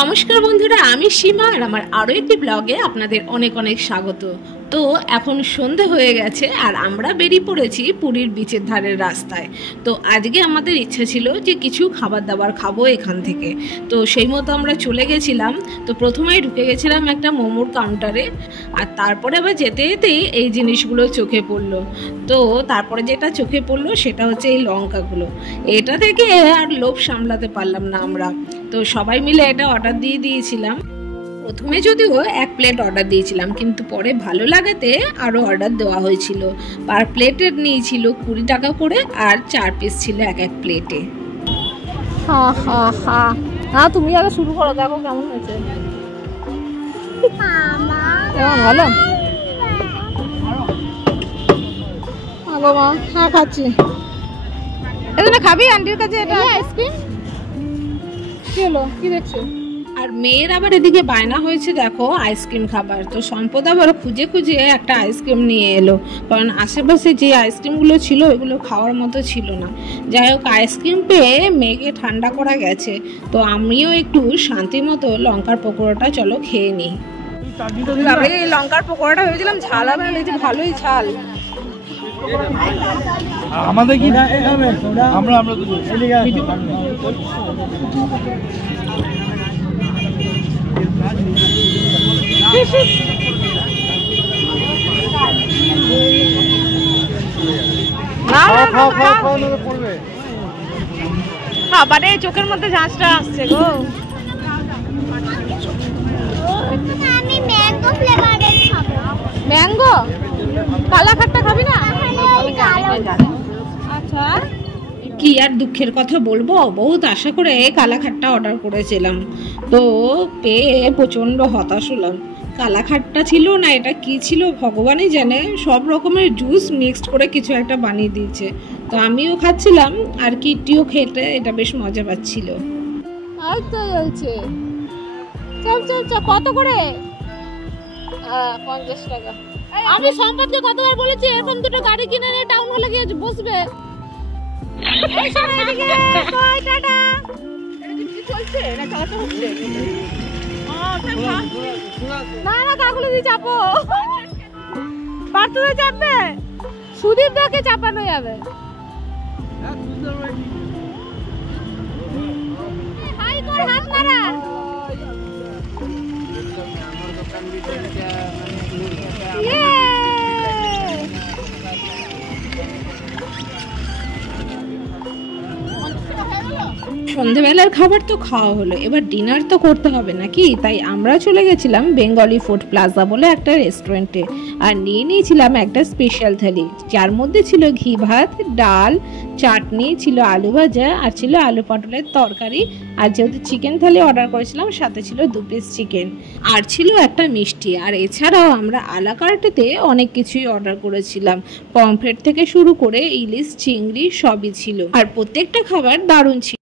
নমস্কার বন্ধুরা, আমি সীমা আর আমার আরও একটি ব্লগে আপনাদের অনেক অনেক স্বাগত। তো এখন সন্ধে হয়ে গেছে আর আমরা বেরিয়ে পড়েছি পুরীর বিচের ধারের রাস্তায়। তো আজকে আমাদের ইচ্ছা ছিল যে কিছু খাবার দাবার খাবো এখান থেকে, তো সেই মতো আমরা চলে গেছিলাম। তো প্রথমেই ঢুকে গেছিলাম একটা মোমোর কাউন্টারে, আর তারপরে আবার যেতে যেতে এই জিনিসগুলো চোখে পড়লো। তো তারপরে যেটা চোখে পড়লো সেটা হচ্ছে এই লঙ্কাগুলো। এটা থেকে আর লোভ সামলাতে পারলাম না আমরা, তো সবাই মিলে এটা অর্ডার দিয়ে দিয়েছিলাম। প্রথমে যদিও এক প্লেট অর্ডার দিয়েছিলাম, কিন্তু পরে ভালো লাগাতে আরও অর্ডার দেওয়া হয়েছিল। পার প্লেটের নিয়েছিল 20 টাকা করে, আর 4 পিস ছিল এক এক প্লেটে। না তুমি আগে শুরু করো, দেখো কেমন হয়েছে। ভালো ভালো মা। হ্যাঁ খাচ্ছি। এটা খাবি আন্টির কাছে? এটা আইসক্রিম কি হলো, কি দেখছো? আর মেয়ের আবার এদিকে বায়না হয়েছে দেখো আইসক্রিম খাবার। তো সম্পদ আবার খুঁজে খুঁজে একটা আইসক্রিম নিয়ে এলো, কারণ আশেপাশে যে আইসক্রিমগুলো ছিল ওইগুলো খাওয়ার মতো ছিল না। যাই হোক, আইসক্রিম পেয়ে মেয়েকে ঠান্ডা করা গেছে। তো আমিও একটু শান্তি মতো লঙ্কার পকোড়াটা চলো খেয়ে নিই। এই লঙ্কার পকোড়াটা ভেবেছিলাম ঝাল হবে, ভালোই ঝাল। আমাদের কি আমরা খাবারে চোখের মধ্যে ঝাঁসটা আসছে গো। আমি ম্যাঙ্গো ফ্লেভারের খাবো। ম্যাঙ্গো? কালাখাট্টা খাবি না? আচ্ছা, কি আর দুঃখের কথা বলবো, বহুত আশা করে কালাখাট্টা অর্ডার করেছিলাম, তো পেয়ে প্রচণ্ড হতাশ হলাম। কালাখাট্টা ছিল না, এটা কি ছিল ভগবানই জানে। সব রকমের জুস মিক্সড করে কিছু একটা বানিয়ে দিয়েছে। তো আমিও খাচ্ছিলাম আর কিটিও খেতে এটা বেশ মজা পাচ্ছিল। আর তো চলছে। চল চল চল, কত করে? 50 টাকা। আমি সম্পদকে কতবার বলেছি এরকম দুটো গাড়ি কিনে নিয়ে টাউন হলে গিয়ে বসবে। এই শোনো এদিকে, কই টাটা। এটা কি চলছে না চালাতে হচ্ছে? না না, কাকুলি দিয়ে চাপো। পার্থ চাপবে, সুদীপ দাকে চাপানো যাবে। হাই কর, হাত নাড়া। সন্ধেবেলার খাবার তো খাওয়া হলো, এবার ডিনার তো করতে হবে নাকি। তাই আমরা চলে গেছিলাম বেঙ্গলি ফুড প্লাজা বলে একটা রেস্টুরেন্টে, আর নিয়ে নিয়েছিলাম একটা স্পেশাল থালি, যার মধ্যে ছিল ঘি ভাত, ডাল, চাটনি, ছিল আলু ভাজা, আর ছিল আলু পটলের তরকারি। আর যেহেতু চিকেন থালি অর্ডার করেছিলাম, সাথে ছিল 2 পিস চিকেন, আর ছিল একটা মিষ্টি। আর এছাড়াও আমরা আলাকার্টেতে অনেক কিছুই অর্ডার করেছিলাম, পমফ্রেট থেকে শুরু করে ইলিশ, চিংড়ি সবই ছিল, আর প্রত্যেকটা খাবার দারুণ ছিল।